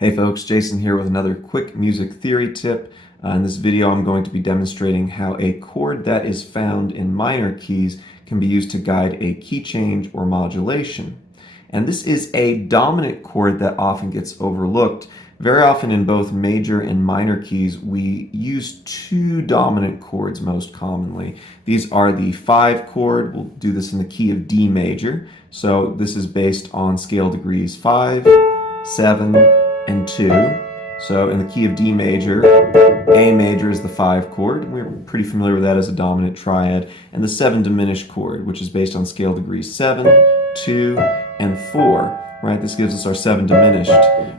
Hey folks, Jason here with another quick music theory tip. In this video I'm going to be demonstrating how a chord that is found in minor keys can be used to guide a key change or modulation. And this is a dominant chord that often gets overlooked. Very often in both major and minor keys we use two dominant chords most commonly. These are the 5 chord, we'll do this in the key of D major. So this is based on scale degrees 5, 7, and 2. So in the key of D major, A major is the 5 chord. We're pretty familiar with that as a dominant triad. And the 7 diminished chord, which is based on scale degrees 7, 2, and 4. Right, this gives us our 7 diminished.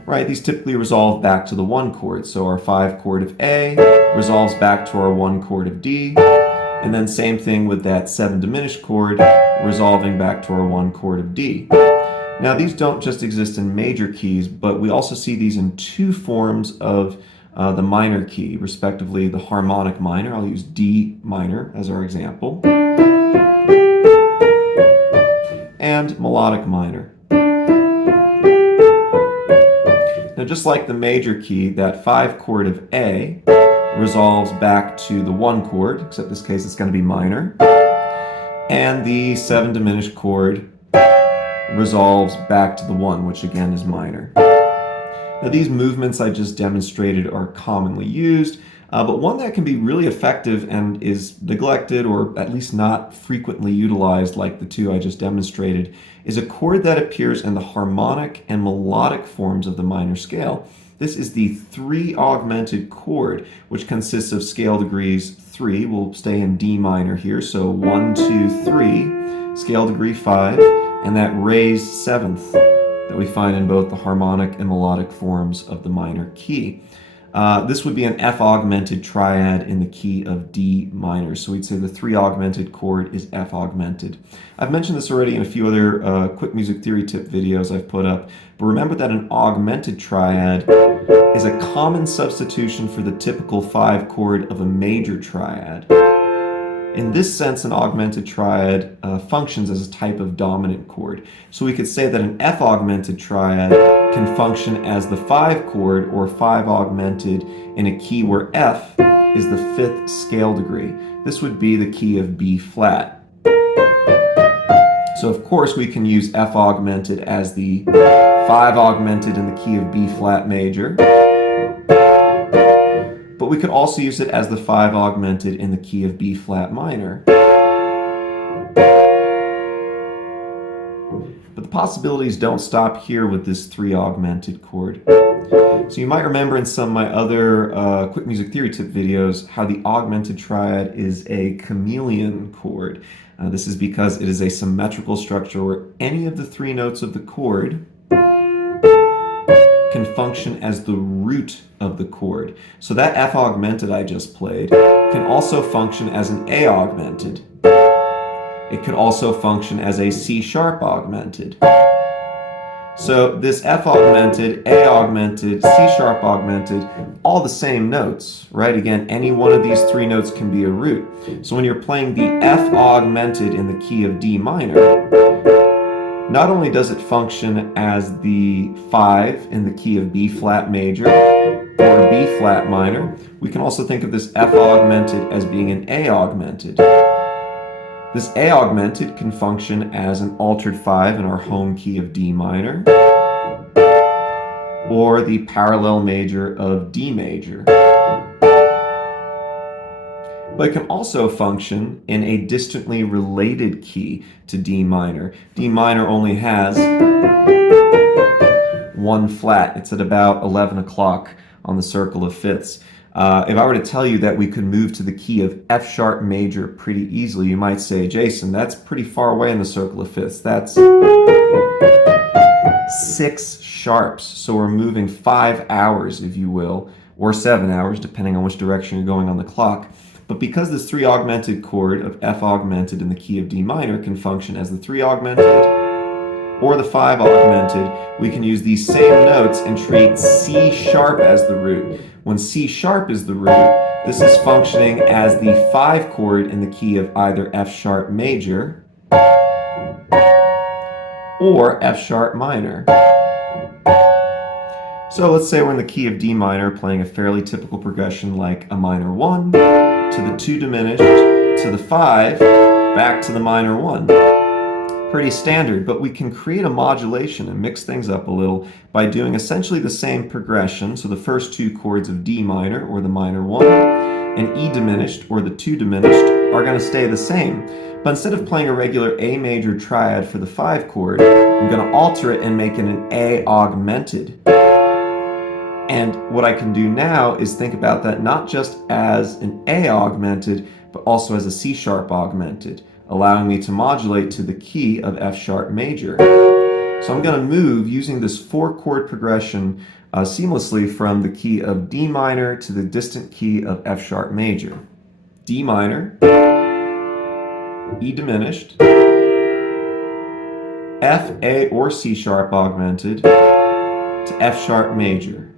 Right, these typically resolve back to the 1 chord. So our 5 chord of A resolves back to our 1 chord of D. And then same thing with that 7 diminished chord resolving back to our 1 chord of D. Now these don't just exist in major keys, but we also see these in two forms of the minor key, respectively the harmonic minor. I'll use D minor as our example, and melodic minor. Now just like the major key, that 5 chord of A resolves back to the 1 chord, except in this case it's going to be minor, and the 7 diminished chord resolves back to the 1, which again is minor. Now these movements I just demonstrated are commonly used, but one that can be really effective and is neglected or at least not frequently utilized like the two I just demonstrated is a chord that appears in the harmonic and melodic forms of the minor scale. This is the 3 augmented chord, which consists of scale degrees 3. We'll stay in D minor here, so 1, 2, 3, scale degree 5, and that raised 7th that we find in both the harmonic and melodic forms of the minor key. This would be an F augmented triad in the key of D minor. So we'd say the 3 augmented chord is F augmented. I've mentioned this already in a few other quick music theory tip videos I've put up, but remember that an augmented triad is a common substitution for the typical 5 chord of a major triad. In this sense, an augmented triad functions as a type of dominant chord. So we could say that an F augmented triad can function as the 5 chord or 5 augmented in a key where F is the 5th scale degree. This would be the key of B flat. So of course we can use F augmented as the 5 augmented in the key of B flat major. But we could also use it as the 5 augmented in the key of B flat minor. But the possibilities don't stop here with this 3 augmented chord. So you might remember in some of my other quick music theory tip videos how the augmented triad is a chameleon chord. This is because it is a symmetrical structure where any of the 3 notes of the chord can function as the root of the chord. So that F augmented I just played can also function as an A augmented. It could also function as a C sharp augmented. So this F augmented, A augmented, C sharp augmented, all the same notes, right? Again, any one of these 3 notes can be a root. So when you're playing the F augmented in the key of D minor, not only does it function as the 5 in the key of B flat major or B flat minor, we can also think of this F augmented as being an A augmented. This A augmented can function as an altered 5 in our home key of D minor or the parallel major of D major. But it can also function in a distantly related key to D minor. D minor only has 1 flat. It's at about 11 o'clock on the circle of fifths. If I were to tell you that we could move to the key of F sharp major pretty easily, you might say, Jason, that's pretty far away in the circle of fifths. That's 6 sharps. So we're moving 5 hours, if you will, or 7 hours, depending on which direction you're going on the clock. But because this 3 augmented chord of F augmented in the key of D minor can function as the 3 augmented or the 5 augmented, we can use these same notes and treat C sharp as the root. When C sharp is the root, this is functioning as the 5 chord in the key of either F sharp major or F sharp minor. So let's say we're in the key of D minor, playing a fairly typical progression like a minor 1, to the 2 diminished, to the 5, back to the minor 1. Pretty standard, but we can create a modulation and mix things up a little by doing essentially the same progression. So the first 2 chords of D minor, or the minor 1, and E diminished, or the 2 diminished, are going to stay the same. But instead of playing a regular A major triad for the 5 chord, I'm going to alter it and make it an A augmented. And what I can do now is think about that not just as an A augmented, but also as a C sharp augmented, allowing me to modulate to the key of F sharp major. So I'm going to move using this 4 chord progression seamlessly from the key of D minor to the distant key of F sharp major. D minor, E diminished, F, A, or C sharp augmented to F sharp major.